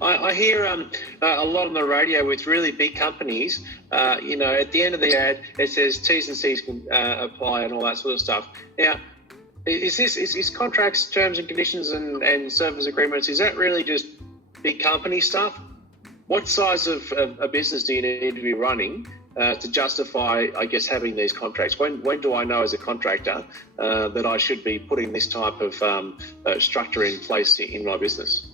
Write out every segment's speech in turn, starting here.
I hear a lot on the radio with really big companies. At the end of the ad, it says T's and C's can apply and all that sort of stuff. Now, is contracts, terms and conditions and service agreements, is that really just big company stuff? What size of a business do you need to be running to justify, I guess, having these contracts? When do I know as a contractor that I should be putting this type of structure in place in my business?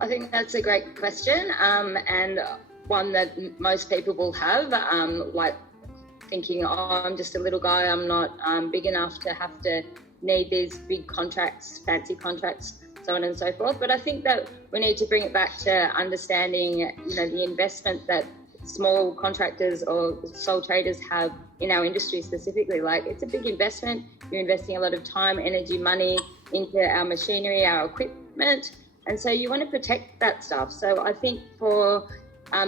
I think that's a great question, and one that most people will have, like thinking, I'm just a little guy, I'm not big enough to have to need these big contracts, fancy contracts, so on and so forth. But I think that we need to bring it back to understanding, the investment that small contractors or sole traders have in our industry specifically. Like, it's a big investment. You're investing a lot of time, energy, money into our machinery, our equipment, and so you want to protect that stuff. So I think for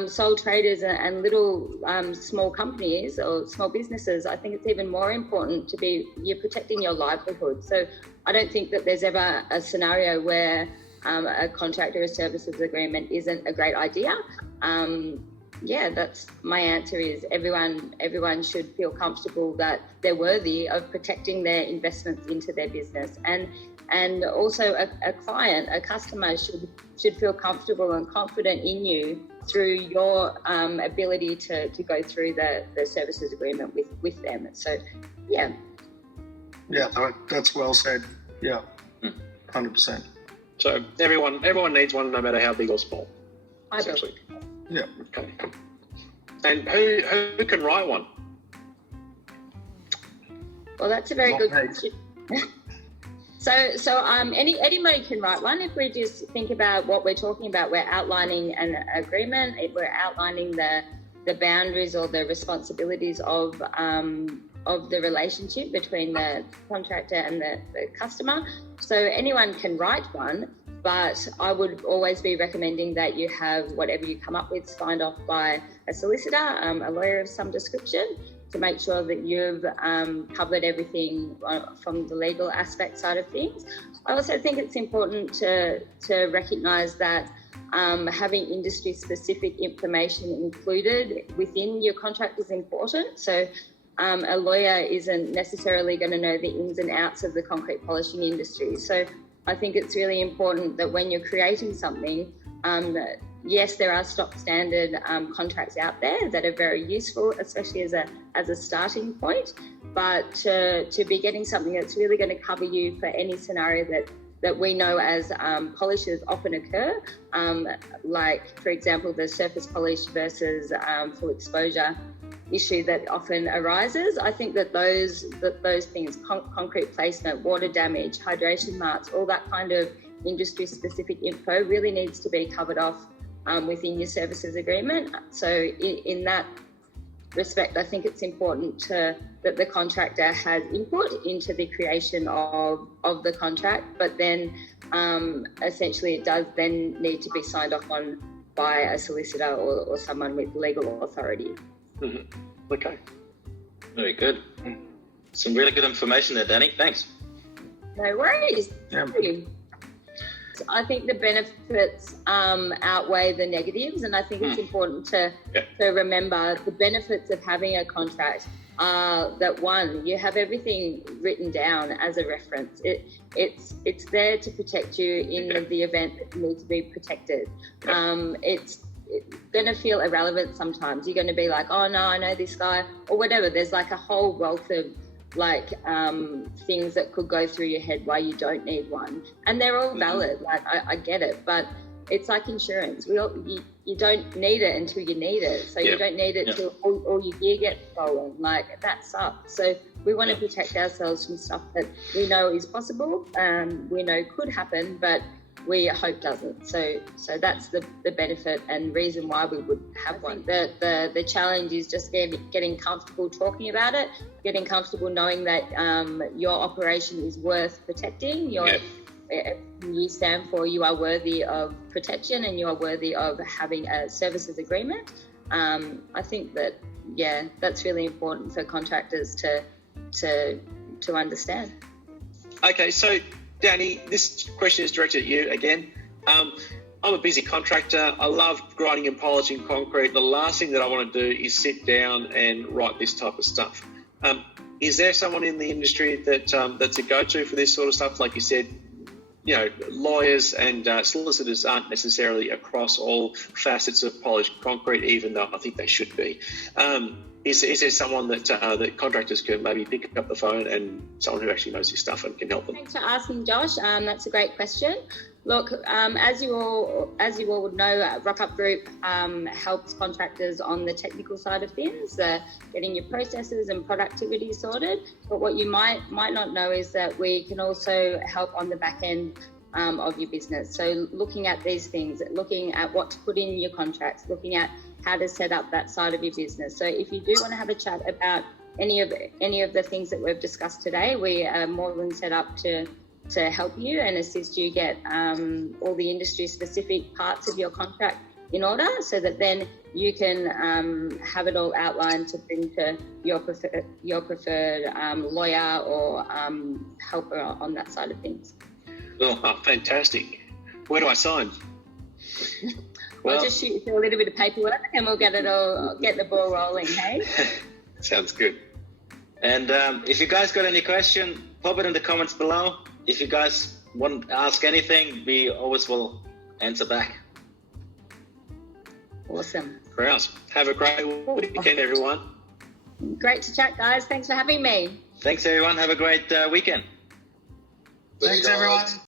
sole traders and little small companies or small businesses, I think it's even more important you're protecting your livelihood. So I don't think that there's ever a scenario where a contract or a services agreement isn't a great idea. That's my answer is everyone should feel comfortable that they're worthy of protecting their investments into their business. And also a client, a customer should feel comfortable and confident in you through your ability to go through the services agreement with them. So, yeah. Yeah, that's well said. Yeah, 100%. So everyone needs one, no matter how big or small. Essentially. Yeah. Okay. And who can write one? Well, that's a very good question. So anybody can write one. If we just think about what we're talking about, we're outlining an agreement. We're outlining the boundaries or the responsibilities of the relationship between the contractor and the customer. So anyone can write one, but I would always be recommending that you have whatever you come up with signed off by a solicitor, a lawyer of some description, to make sure that you've covered everything from the legal aspect side of things. I also think it's important to recognise that having industry-specific information included within your contract is important. So a lawyer isn't necessarily going to know the ins and outs of the concrete polishing industry. So I think it's really important that when you're creating something, yes, there are stock standard contracts out there that are very useful, especially as a starting point. But to be getting something that's really going to cover you for any scenario that we know as polishers often occur, like, for example, the surface polish versus full exposure issue that often arises. I think that those things, concrete placement, water damage, hydration marks, all that kind of industry-specific info really needs to be covered off within your services agreement. So in that respect, I think it's important that the contractor has input into the creation of the contract, but then essentially it does then need to be signed off on by a solicitor or someone with legal authority. Mm-hmm. Okay. Very good. Some really good information there, Danny. Thanks. No worries. Yeah. I think the benefits outweigh the negatives, and I think it's important to remember the benefits of having a contract are that, one, you have everything written down as a reference. It's there to protect you in the event that you need to be protected. It's going to feel irrelevant sometimes. You're going to be like, oh no, I know this guy, or whatever. There's like a whole wealth of things that could go through your head why you don't need one, and they're all valid. Like I get it, but it's like insurance. You don't need it until you need it. So you don't need it till all your gear gets stolen. Like, that sucks. So we want to protect ourselves from stuff that we know is possible, we know could happen, but we hope doesn't. So that's the benefit and reason why we would have one. The challenge is just getting comfortable talking about it, getting comfortable knowing that your operation is worth protecting. You stand for, you are worthy of protection and you are worthy of having a services agreement. I think that, that's really important for contractors to understand. Okay, so Danny, this question is directed at you again. I'm a busy contractor. I love grinding and polishing concrete. The last thing that I want to do is sit down and write this type of stuff. Is there someone in the industry that that's a go-to for this sort of stuff? Like you said, lawyers and solicitors aren't necessarily across all facets of polished concrete, even though I think they should be. Is there someone that contractors can maybe pick up the phone and someone who actually knows this stuff and can help them? Thanks for asking, Josh. That's a great question. Look, as you all would know, Rock Up Group helps contractors on the technical side of things, getting your processes and productivity sorted. But what you might not know is that we can also help on the back end of your business. So looking at these things, looking at what to put in your contracts, looking at how to set up that side of your business. So if you do want to have a chat about any of the things that we've discussed today, we are more than set up to help you and assist you get all the industry specific parts of your contract in order, so that then you can have it all outlined to bring to your preferred lawyer or helper on that side of things. Oh, fantastic. Where do I sign? I'll just shoot you through a little bit of paperwork and we'll get the ball rolling, hey? Sounds good. And if you guys got any question, pop it in the comments below. If you guys want to ask anything, we always will answer back. Awesome. Grouse. Have a great weekend, everyone. Great to chat, guys. Thanks for having me. Thanks, everyone. Have a great weekend. Thanks, everyone.